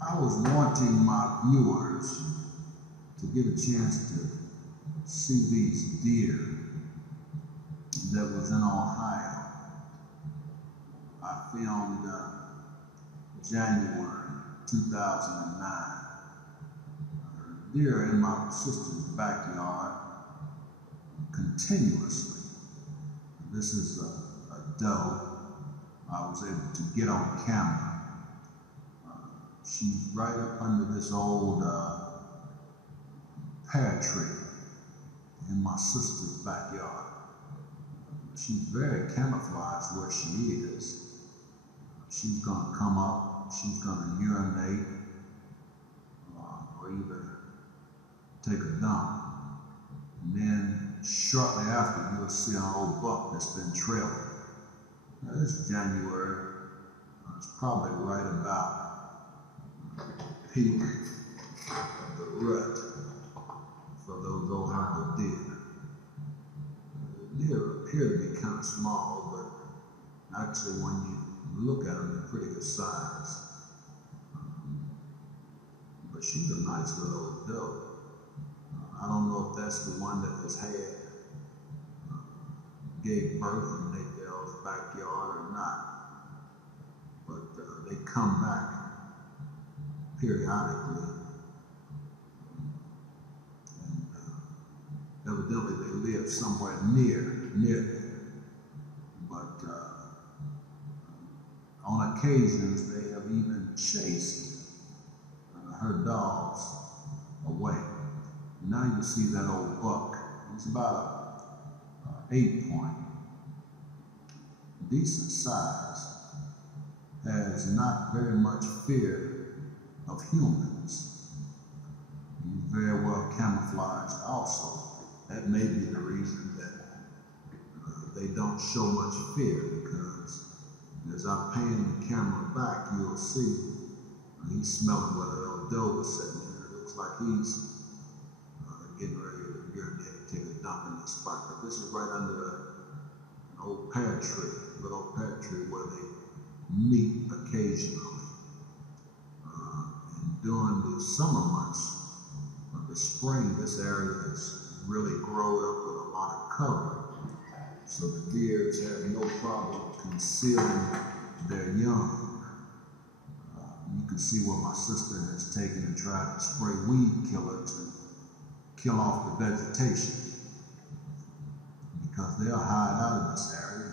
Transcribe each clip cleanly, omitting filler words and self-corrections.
I was wanting my viewers to get a chance to see these deer that was in Ohio. I filmed January 2009. Deer in my sister's backyard continuously. This is a doe I was able to get on camera. She's right up under this old pear tree in my sister's backyard. She's very camouflaged where she is. She's gonna come up, she's gonna urinate, or either take a dump. And then shortly after, you'll see an old buck that's been trailing. Now, this is January. It's probably right about peak of the rut for those Ohio deer. The deer appear to be kind of small, but actually when you look at them, they're pretty good size. But she's a nice little doe. I don't know if that's the one that has had, gave birth in Nadel's backyard or not, but they come back periodically, and evidently they live somewhere near there. But on occasions they have even chased her dogs away. Now you see that old buck. He's about a 8-point, decent size, has not very much fear of humans. He's very well camouflaged also. That may be the reason that they don't show much fear, because as I pan the camera back, you'll see he's smelling where the little doe was sitting there. It looks like he's getting ready to urinate, take a dump in the spot. But this is right under an old pear tree, a little pear tree where they meet occasionally. And during the summer months of the spring, this area is really grown up with a lot of cover. So the deers have no problem concealing their young. You can see where my sister has taken and tried to spray weed killer to kill off the vegetation, because they'll hide out in this area.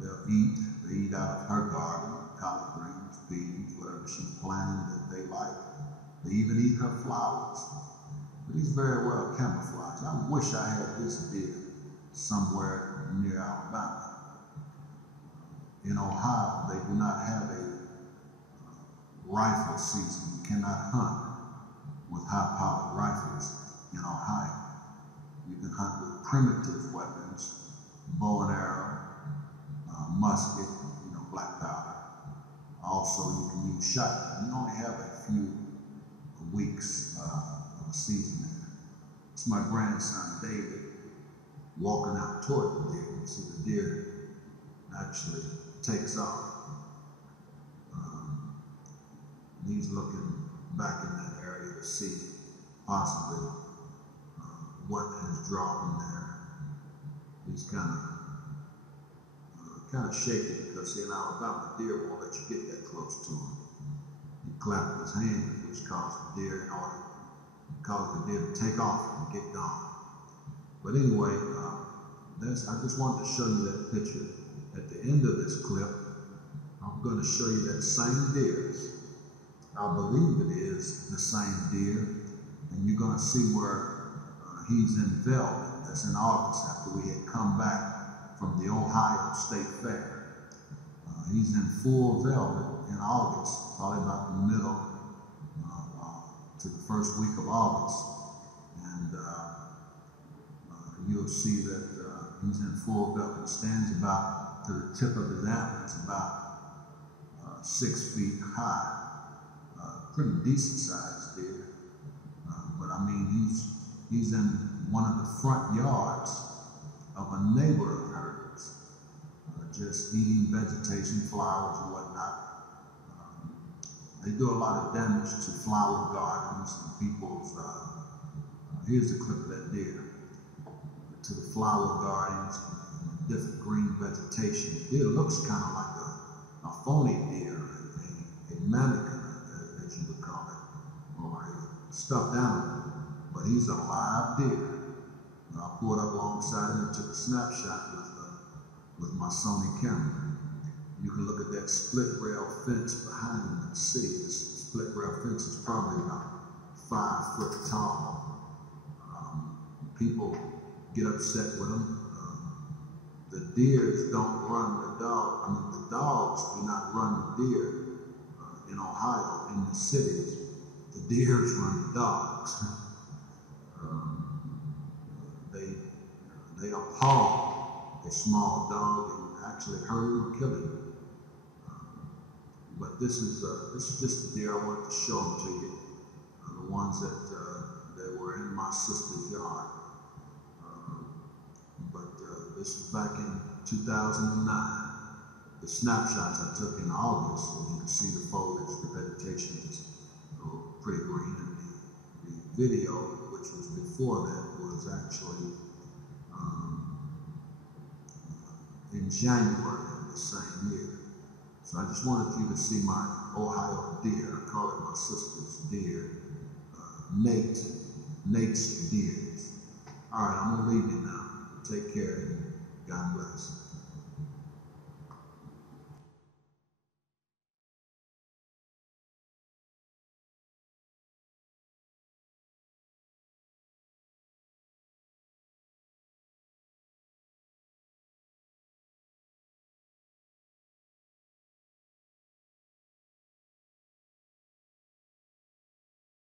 They eat out of her garden, collard greens, beans, whatever she's planting that they like. They even eat her flowers. But he's very well camouflaged. I wish I had this deer somewhere near Alabama. In Ohio, they do not have a rifle season. You cannot hunt with high-powered rifles in Ohio. You can hunt with primitive weapons, bow and arrow, musket, black powder. Also, you can use shotgun. You only have a few weeks of a season there. It's my grandson, David, walking out toward the deer. You see the deer actually takes off. He's looking back in that area to see possibly what has drawn him there. He's kind of shaking, because in Alabama, deer won't let you get that close to him. He clapped his hands, which caused the deer to take off and get gone. But anyway, I just wanted to show you that picture. At the end of this clip, I'm going to show you that same deer. I believe it is the same deer, and you're going to see where he's in velvet. That's in August, after we had come back from the Ohio State Fair. He's in full velvet in August, probably about the middle to the first week of August. And you'll see that he's in full velvet. He stands about to the tip of his antlers, about 6 feet high. Pretty decent sized deer, but I mean he's in one of the front yards of a neighbor of hers, just eating vegetation, flowers and whatnot. They do a lot of damage to flower gardens and people's, here's a clip of that deer, to the flower gardens and different green vegetation. The deer looks kind of like a phony deer, a mannequin, as you would call it, or a stuffed animal, but he's a live deer. And I pulled up alongside him and took a snapshot with my Sony camera. You can look at that split rail fence behind him and see this split rail fence is probably about 5 foot tall. People get upset with them. The deers don't run the dog. I mean, the dogs do not run the deer in Ohio, in the cities. The deers run the dogs. They appall a small dog and actually hurt him or kill him. But this is just the deer I wanted to show them to you. The ones that were in my sister's yard. This was back in 2009. The snapshots I took in August, as you can see the foliage, the vegetation is pretty green, and the video, which was before that, was actually in January of the same year. So I just wanted you to see my Ohio deer. I call it my sister's deer, Nate's deers. All right, I'm gonna leave you now. Take care and God bless.